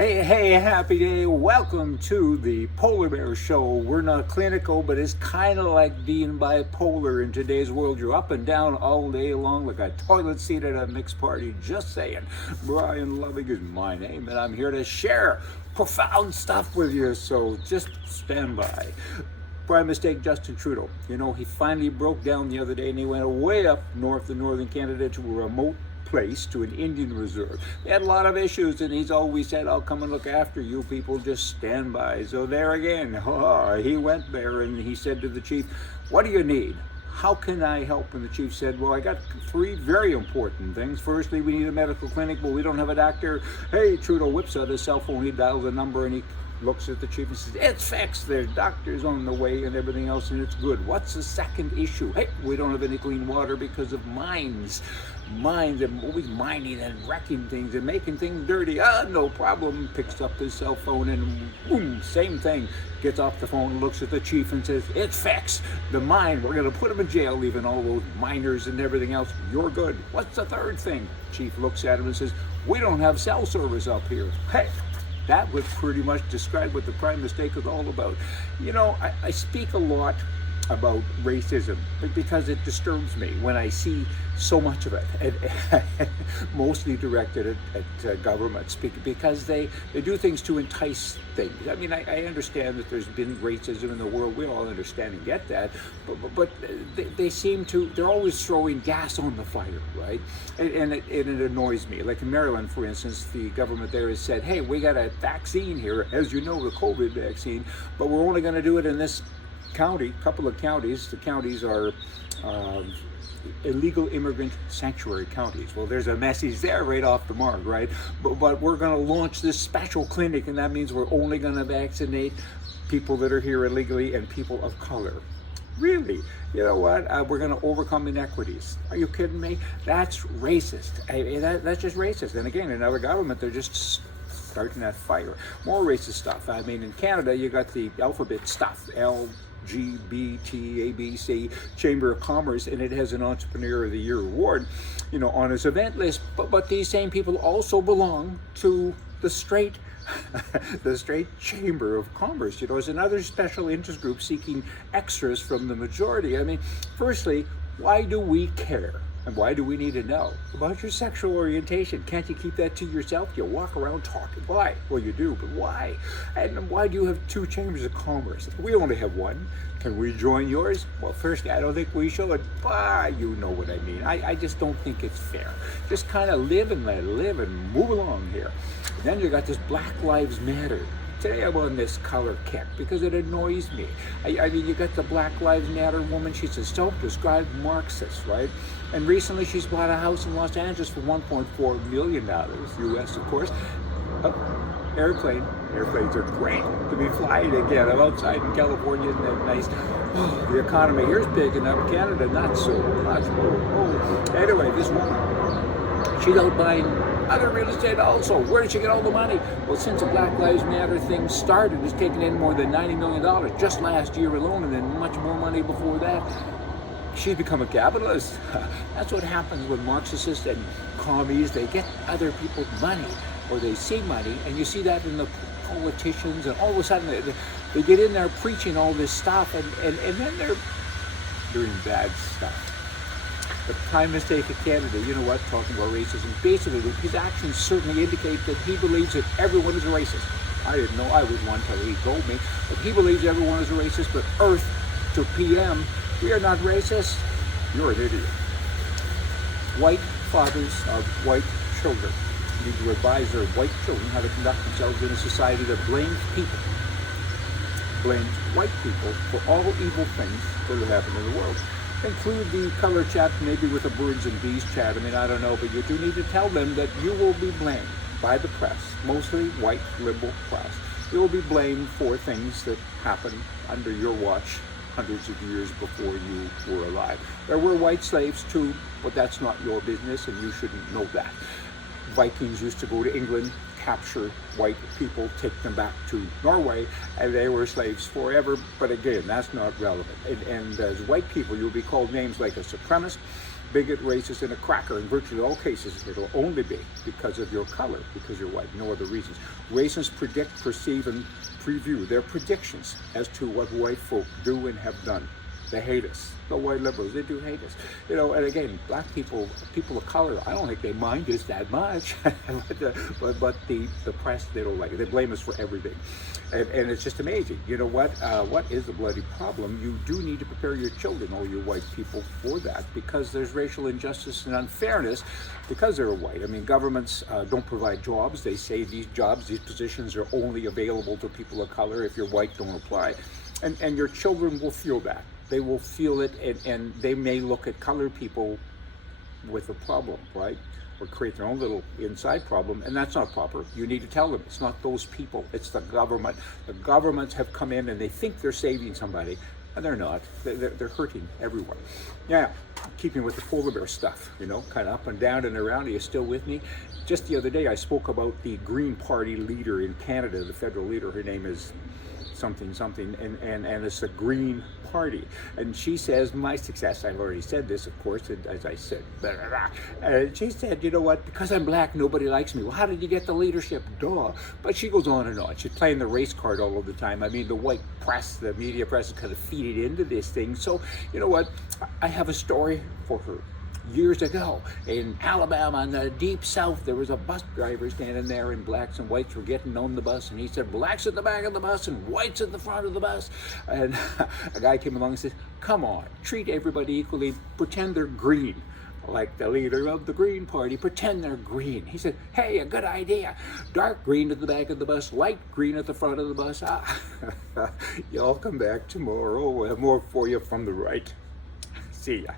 Hey, happy day. Welcome to the Polar Bear Show. We're not clinical, but it's kind of like being bipolar in today's world. You're up and down all day long like a toilet seat at a mixed party. Just saying. Brian Loving is my name, and I'm here to share profound stuff with you, so just stand by. Prime mistake, Justin Trudeau. You know, he finally broke down the other day and he went way up north in northern Canada to a remote place, to an Indian reserve. They had a lot of issues, and he's always said, I'll come and look after you people, just stand by. So there again, he went there and he said to the chief, what do you need? How can I help? And the chief said, well, I got three very important things. Firstly, we need a medical clinic, but we don't have a doctor. Hey, Trudeau whips out his cell phone, he dials a number, and he looks at the chief and says, it's fixed, there's doctors on the way and everything else, and it's good. What's the second issue? Hey, we don't have any clean water because of mines. Mines, and always mining and wrecking things and making things dirty. No problem. Picks up his cell phone and boom, same thing. Gets off the phone, looks at the chief and says, it's fixed. The mine, we're gonna put him in jail, leaving all those miners and everything else. You're good. What's the third thing? Chief looks at him and says, we don't have cell service up here. Hey, that would pretty much describe what the prime mistake is all about. You know, I speak a lot about racism because it disturbs me when I see so much of it, and mostly directed at governments, because they do things to entice things. I mean, I understand that there's been racism in the world. We all understand and get that, but they seem to, they're always throwing gas on the fire, right? And it annoys me. Like in Maryland, for instance, the government there has said, hey, we got a vaccine here, as you know, the COVID vaccine, but we're only going to do it in this county, couple of counties. The counties are illegal immigrant sanctuary counties. Well, there's a message there right off the mark, right? But we're going to launch this special clinic, and that means we're only going to vaccinate people that are here illegally and people of color. Really? You know what? We're going to overcome inequities. Are you kidding me? That's racist. That's just racist. And again, in our government, they're just starting that fire. More racist stuff. I mean, in Canada, you got the alphabet stuff, LGBT, ABC, Chamber of Commerce, and it has an Entrepreneur of the Year award, you know, on its event list. But these same people also belong to the straight Chamber of Commerce. You know, as another special interest group seeking extras from the majority. I mean, firstly, why do we care? And why do we need to know about your sexual orientation? Can't you keep that to yourself? You walk around talking. Why? Well, you do, but why? And why do you have two chambers of commerce? We only have one. Can we join yours? Well, firstly, I don't think we should. But you know what I mean. I just don't think it's fair. Just kind of live and let live and move along here. And then you got this Black Lives Matter. Today I'm on this color kick because it annoys me. I mean, you got the Black Lives Matter woman. She's a self-described Marxist, right? And recently she's bought a house in Los Angeles for $1.4 million, US, of course. Airplanes are great to be flying again. I'm outside in California, isn't that nice? Oh, the economy here's big enough. Canada, not so much. Anyway, this woman, she's out buying other real estate also. Where did she get all the money? Well, since the Black Lives Matter thing started, it's taken in more than $90 million just last year alone, and then much more money before that. She's become a capitalist. That's what happens when Marxists and commies, they get other people's money, or they see money, and you see that in the politicians, and all of a sudden they get in there preaching all this stuff, and then they're doing bad stuff. The prime mistake of Canada, you know what, talking about racism, basically his actions certainly indicate that he believes that everyone is a racist. I didn't know I was one until he told me, but he believes everyone is a racist, but Earth to PM, we are not racist. You're an idiot. White fathers of white children need to advise their white children how to conduct themselves in a society that blames white people for all evil things that have happened in the world. Include the color chat, maybe with a birds and bees chat. I mean, I don't know, but you do need to tell them that you will be blamed by the press, mostly white liberal press. You will be blamed for things that happened under your watch hundreds of years before you were alive. There were white slaves too, but that's not your business, and you shouldn't know that. Vikings used to go to England, capture white people, take them back to Norway, and they were slaves forever. But again, that's not relevant. And as white people, you'll be called names like a supremacist, bigot, racist, and a cracker. In virtually all cases, it'll only be because of your color, because you're white, no other reasons. Racists predict, perceive, and preview their predictions as to what white folk do and have done. They hate us. The white liberals, they do hate us. You know, and again, black people, people of color, I don't think they mind us that much. but the press, they don't like it. They blame us for everything. And it's just amazing. You know what? What is the bloody problem? You do need to prepare your children, all you white people, for that, because there's racial injustice and unfairness because they're white. I mean, governments don't provide jobs. They say these jobs, these positions are only available to people of color. If you're white, don't apply. And your children will feel that. They will feel it, and they may look at colored people with a problem, right? Or create their own little inside problem, and that's not proper. You need to tell them it's not those people, it's the government. The governments have come in and they think they're saving somebody, and they're not. They're hurting everyone. Now, keeping with the polar bear stuff, you know, kind of up and down and around. Are you still with me? Just the other day, I spoke about the Green Party leader in Canada, the federal leader. Her name is something, and it's the Green Party. And she says, my success, I've already said this, of course, as I said, blah, blah, blah. She said, you know what, because I'm black, nobody likes me. Well, how did you get the leadership? Duh. But she goes on and on. She's playing the race card all of the time. I mean, the white press, the media press is kind of feeding into this thing. So, you know what, I have a story for her. Years ago in Alabama, in the deep south, there was a bus driver standing there, and blacks and whites were getting on the bus, and he said, blacks at the back of the bus and whites at the front of the bus. And a guy came along and said, come on, treat everybody equally, pretend they're green, like the leader of the Green Party, pretend they're green. He said, hey, a good idea. Dark green at the back of the bus, light green at the front of the bus. Y'all come back tomorrow. We'll have more for you from the right. See ya.